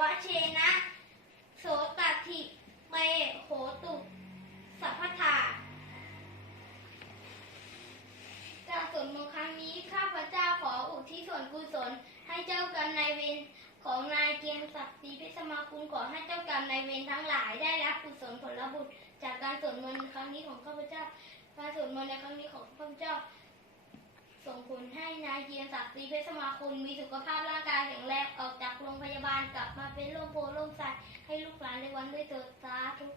วเชนะ โสตถิเมโหตุสัพพาการส่วนมงครั้งนี้ข้าพเจ้าขออุทิศส่วนกุศลให้เจ้ากรรมนายเวรของนายเกียรติศักดิ์ศรีพิสมาคุณขอให้เจ้ากรรมนายเวรทั้งหลายได้รับกุศลผลบุญจากการสวดมนต์ครั้งนี้ของข้าพเจ้าการสวดมนต์ในครั้งนี้ของข้าพเจ้า ส่งผลให้นายเกียรติศักดิ์ศรีเพิสมาคุณมีสุขภาพร่างกายแข็งแรงออก กโรงพยาบาลกลับมาเป็นร่มโพล่มใสให้ลูกหลานในวันด้วยเถิดสาธุ